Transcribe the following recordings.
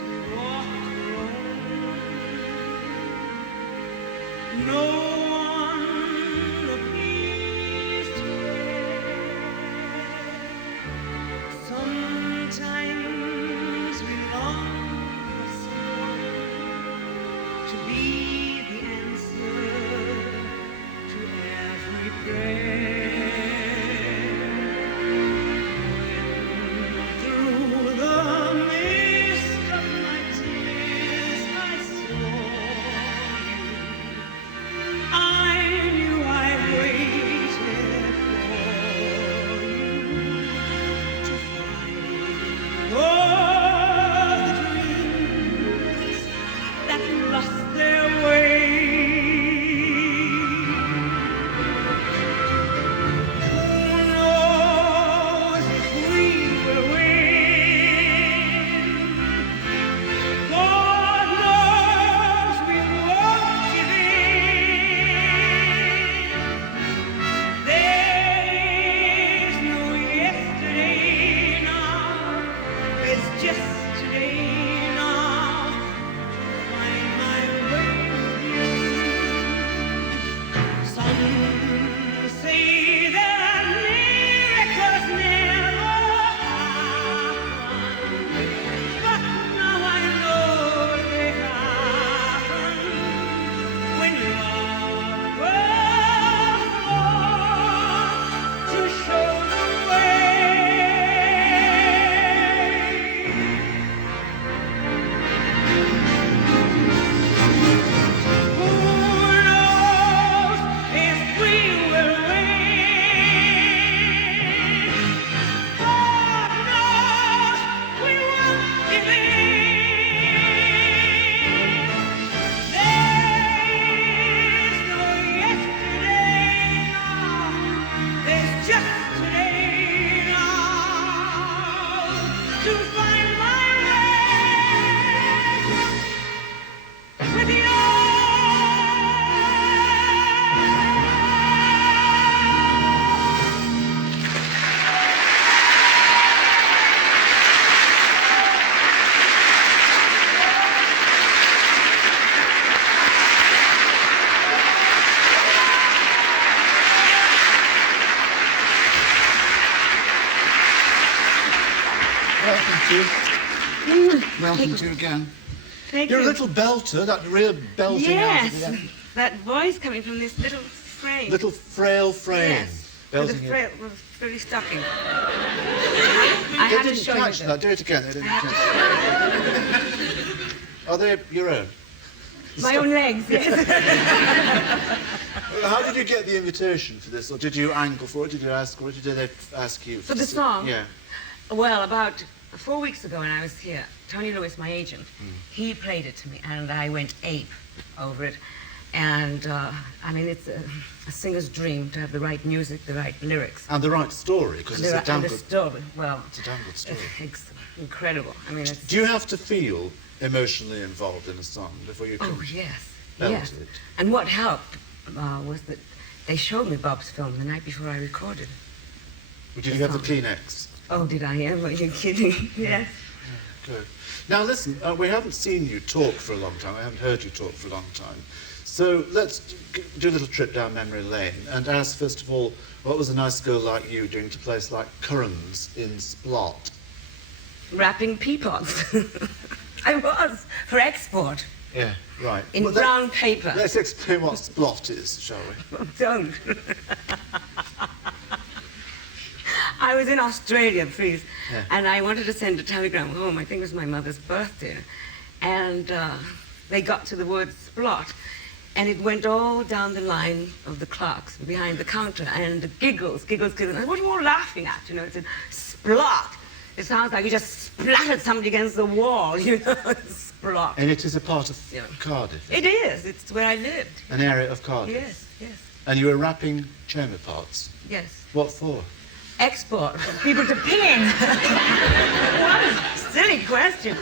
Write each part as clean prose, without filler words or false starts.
we walk alone. No one appears to care. Sometimes we long for someone to be the answer to every prayer. Welcome to you again. Thank You're you. a little belter, that real belting yes, out of the that voice coming from this little frame. little frail frame. Yes, Belting with it. the frail, was very stocking. I They had to didn't show you catch that. Do it again. They didn't catch that. Are they your own? My own legs, yes. How did you get the invitation for this? Or did you angle for it? Did you ask for it? Or did they ask you? For the song? Yeah. Well, about 4 weeks ago when I was here, Tony Lewis, my agent, he played it to me, and I went ape over it. And, I mean, it's a singer's dream to have the right music, the right lyrics. And the right story, because it's a damn the good... story, well... It's a damn good story. It's incredible. I mean, it's... Do you have to feel emotionally involved in a song before you can... Oh, yes, belt yes. it? And what helped was that they showed me Bob's film the night before I recorded. Did you have the Kleenex? Oh, did I ever? Are you kidding? Yes. Good. Now listen, we haven't seen you talk for a long time. I haven't heard you talk for a long time. So let's do a little trip down memory lane and ask, first of all, what was a nice girl like you doing to a place like Curran's in Splot? Wrapping peapots. I was, for export. Yeah, right. In brown paper. Let's explain what Splot is, shall we? Don't. I was in Australia, please, and I wanted to send a telegram home. I think it was my mother's birthday. And they got to the word Splot, and it went all down the line of the clerks behind the counter, and the giggles. I said, what are you all laughing at? You know, it's a Splot. It sounds like you just splattered somebody against the wall, you know, Splot. And it is a part of Cardiff? It is. It's where I lived. An area of Cardiff? Yes, yes. And you were wrapping chamber pots? Yes. What for? Export. For people to pin. What a silly question.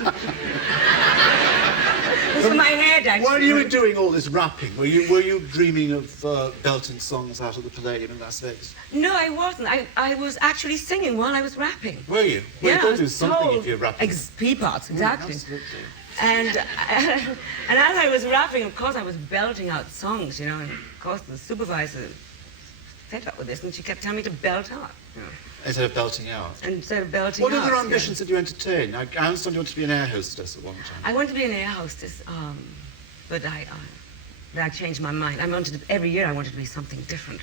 was for my head, actually. While you were doing all this rapping, were you dreaming of belting songs out of the Palladium in Las Vegas? No, I wasn't. I was actually singing while I was rapping. Were you? Well, Yeah, you got I to do was something told- if you're rapping. P parts, exactly. Absolutely. And as I was rapping, of course, I was belting out songs, you know, and of course the supervisor fed up with this, and she kept telling me to belt out, you know, Instead of belting out. instead of belting What out. other yeah. ambitions did you entertain? I understand you wanted to be an air hostess at one time. I wanted to be an air hostess, but I changed my mind. Every year I wanted to be something different,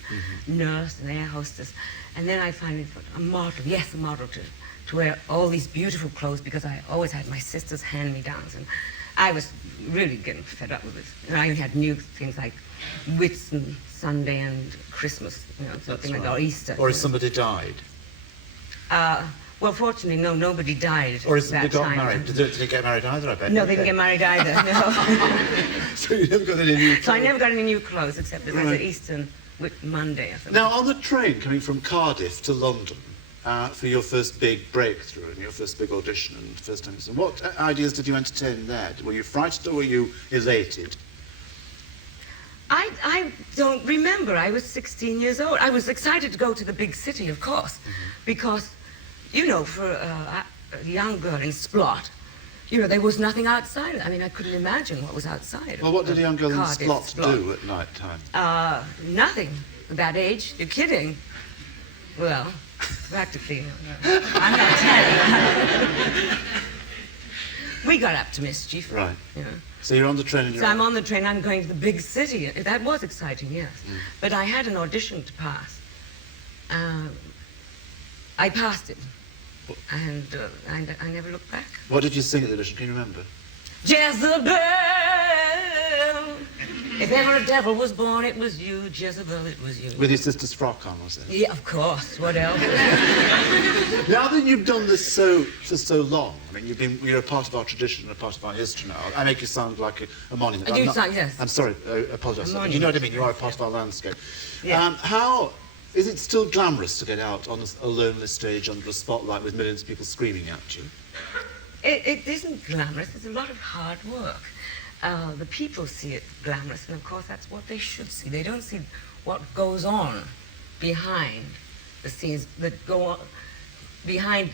nurse and air hostess, and then I finally thought a model, yes, a model to wear all these beautiful clothes because I always had my sister's hand-me-downs, and I was really getting fed up with it. And I had new things like Whits and Sunday and Christmas, you know, something like that, or Easter. Or if somebody died. Well, fortunately, no, nobody died. Or if somebody that got time. married. Did they get married either, I bet? No, they didn't get married either. No. So you never got any new So I never got any new clothes except as Right. an Easter and Monday or something. Now, on the train coming from Cardiff to London for your first big breakthrough and your first big audition and first time, so what ideas did you entertain there? Were you frightened or were you elated? I don't remember. I was 16 years old. I was excited to go to the big city, of course, because, you know, for a young girl in Splot, you know, there was nothing outside. I mean, I couldn't imagine what was outside. Well, what did a young girl in Cardiff, Splot do at night time? Nothing. At that age? You're kidding. Well, practically. No. I'm not telling you. We got up to mischief. Right. You know. So you're on the train and you're So I'm on the train, I'm going to the big city. That was exciting, yes. But I had an audition to pass. I passed it. And I never looked back. What did you sing at the audition? Can you remember? Jezebel! If ever a devil was born, it was you. Jezebel, it was you. With your sister's frock on, was it? Yeah, of course. What else? Now that you've done this for so long, I mean, you're a part of our tradition and a part of our history now. I make you sound like a monument. I do sound, yes. I'm sorry, I apologise. A You know what I monument. mean? You are a part of our landscape. Yeah. How is it still glamorous to get out on a lonely stage under a spotlight with millions of people screaming at you? It isn't glamorous. It's a lot of hard work. The people see it glamorous, and of course that's what they should see. They don't see what goes on behind the scenes that go on behind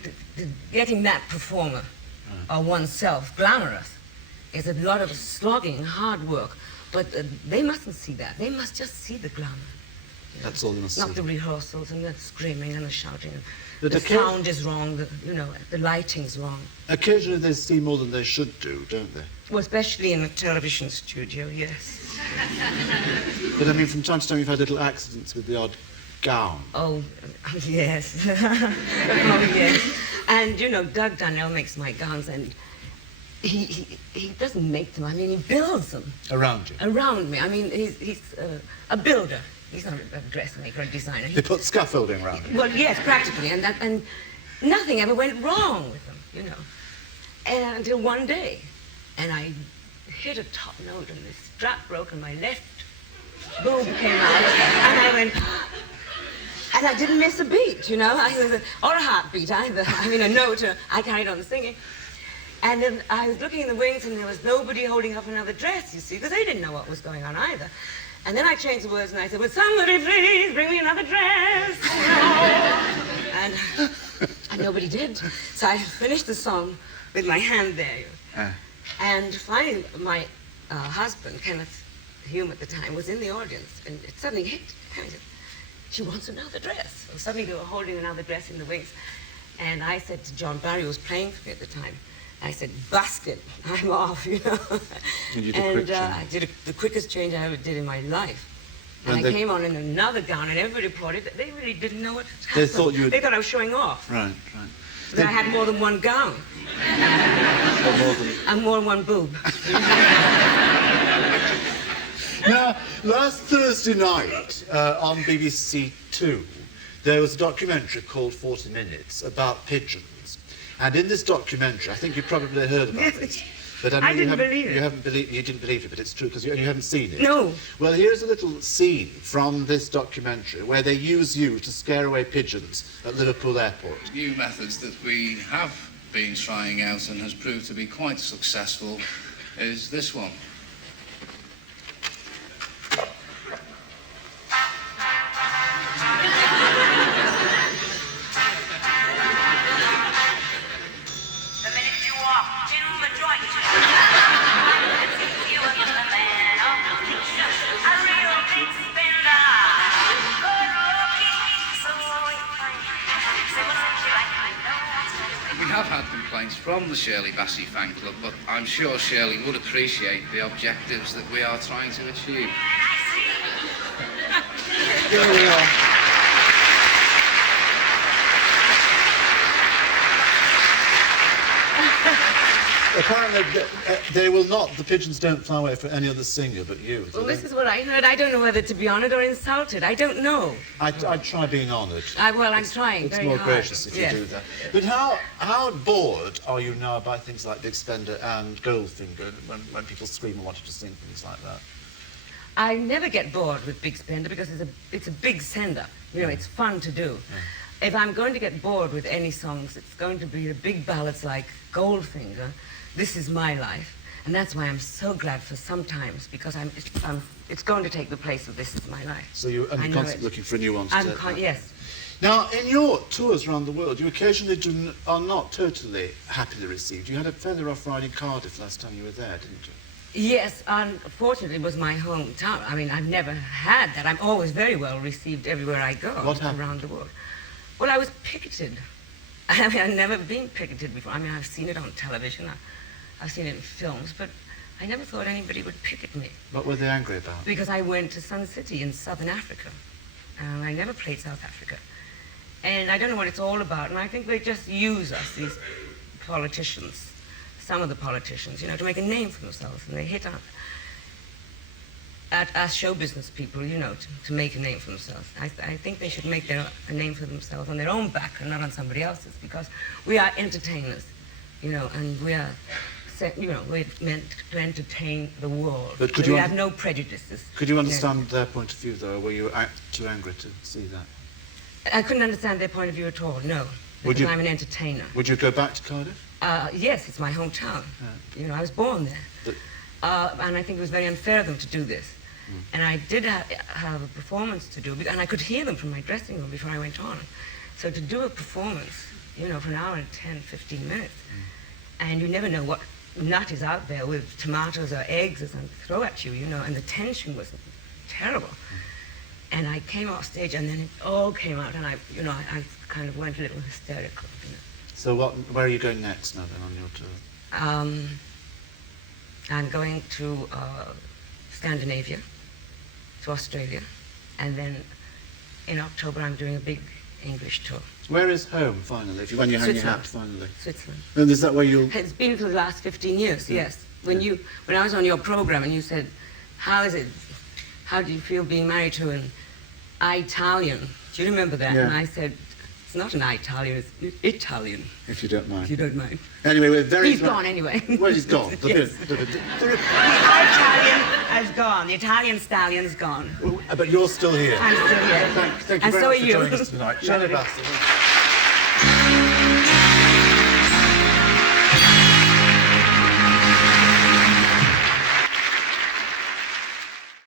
getting that performer or oneself glamorous. It's a lot of slogging, hard work, but they mustn't see that. They must just see the glamour. That's all you must Not see. the rehearsals and the screaming and the shouting. But The occasion- sound is wrong. The lighting's wrong. Occasionally they see more than they should do, don't they? Well, especially in a television studio, yes. But I mean, from time to time you've had little accidents with the odd gown. Oh, yes. Oh, yes. And, you know, Doug Darnell makes my gowns, and he doesn't make them. I mean, he builds them Around you. around me. I mean, he's a builder. He's not a dressmaker, a designer. They put scaffolding around you. Well, yes, practically, and nothing ever went wrong with them, you know. And until one day, and I hit a top note, and the strap broke, and my left boob came out, and I went, and I didn't miss a beat, you know, or a heartbeat either. I mean, a note. I carried on singing. And then I was looking in the wings, and there was nobody holding up another dress, you see, because they didn't know what was going on either. And then I changed the words, and I said, "Would somebody please bring me another dress?" and nobody did. So I finished the song with my hand there. And finally, my husband, Kenneth Hume at the time, was in the audience, and it suddenly hit. And I said, "She wants another dress." So suddenly they were holding another dress in the wings. And I said to John Barry, who was playing for me at the time, I said, "Basket, I'm off," you know. And you did a quick change. I did the quickest change I ever did in my life. And And I they- came on in another gown, and everybody applauded. They really didn't know what had They happened. thought you had- They thought I was showing off. Right. That I had more than one gown. Or more than... And more than one boob. Now, last Thursday night on BBC Two, there was a documentary called 40 Minutes about pigeons. And in this documentary, I think you probably heard about it. But I you didn't haven't- believe it. You didn't believe it, but it's true because you haven't seen it. No. Well, here's a little scene from this documentary where they use you to scare away pigeons at Liverpool Airport. New methods that we have been trying out and has proved to be quite successful is this one. The minute you walk in the joint, it seems you are the man of the future, a real big spender, good looking, so fine. Say what's that you like, I know what's that. We have had complaints from the Shirley Bassey fan club, but I'm sure Shirley would appreciate the objectives that we are trying to achieve. Here we are. Apparently, they will not, the pigeons don't fly away for any other singer but you. Well, this is what I heard. I don't know whether to be honoured or insulted. I don't know. I'd try being honoured. Well, I'm trying It's very more hard. gracious if you do that. But how bored are you now by things like Big Spender and Goldfinger when people scream and want you to sing things like that? I never get bored with Big Spender because it's a big sender. You know, it's fun to do. If I'm going to get bored with any songs, it's going to be the big ballads like Goldfinger, This Is My Life, and that's why I'm so glad for Sometimes, because it's going to take the place of This Is My Life. So you're constantly looking for a new one to take that. Yes. Now, in your tours around the world, you occasionally are not totally happily received. You had a fairly rough ride in Cardiff last time you were there, didn't you? Yes, unfortunately, it was my hometown. I mean, I've never had that. I'm always very well received everywhere I go What happened? around the world. Well, I was picketed. I mean, I've never been picketed before. I mean, I've seen it on television. I've seen it in films, but I never thought anybody would picket me. What were they angry about? Because I went to Sun City in southern Africa. I never played South Africa. And I don't know what it's all about. And I think they just use us, these politicians, some of the politicians, you know, to make a name for themselves. And they hit on at us show business people, you know, to make a name for themselves. I think they should make a name for themselves on their own back and not on somebody else's, because we are entertainers, you know, and we are, you know, we're meant to entertain the world. But could we you have no prejudices. Could you understand their point of view, though, or were you too angry to see that? I couldn't understand their point of view at all, no, because I'm an entertainer. Would you go back to Cardiff? Yes, it's my hometown. You know, I was born there. And I think it was very unfair of them to do this. And I did have a performance to do, and I could hear them from my dressing room before I went on. So to do a performance, you know, for an hour and 10, 15 minutes, and you never know what nut is out there with tomatoes or eggs or something throw at you, you know, and the tension was terrible. And I came off stage, and then it all came out, and I kind of went a little hysterical, you know. So where are you going next now, then, on your tour? I'm going to Scandinavia, to Australia, and then in October I'm doing a big English tour. Where is home, finally, when you hang your hat, finally? Switzerland. And is that where you'll... It's been for the last 15 years, yes. When I was on your program and you said, how do you feel being married to an Italian? Do you remember that? Yeah. And I said, it's not an Italian, it's Italian. If you don't mind. If you don't mind. Anyway, we're very... He's gone anyway. Well, he's gone. Yes. The Italian has gone. The Italian stallion's gone. But you're still here. I'm still here. Thank you And very so much are for you. joining us tonight. Shirley Bassey.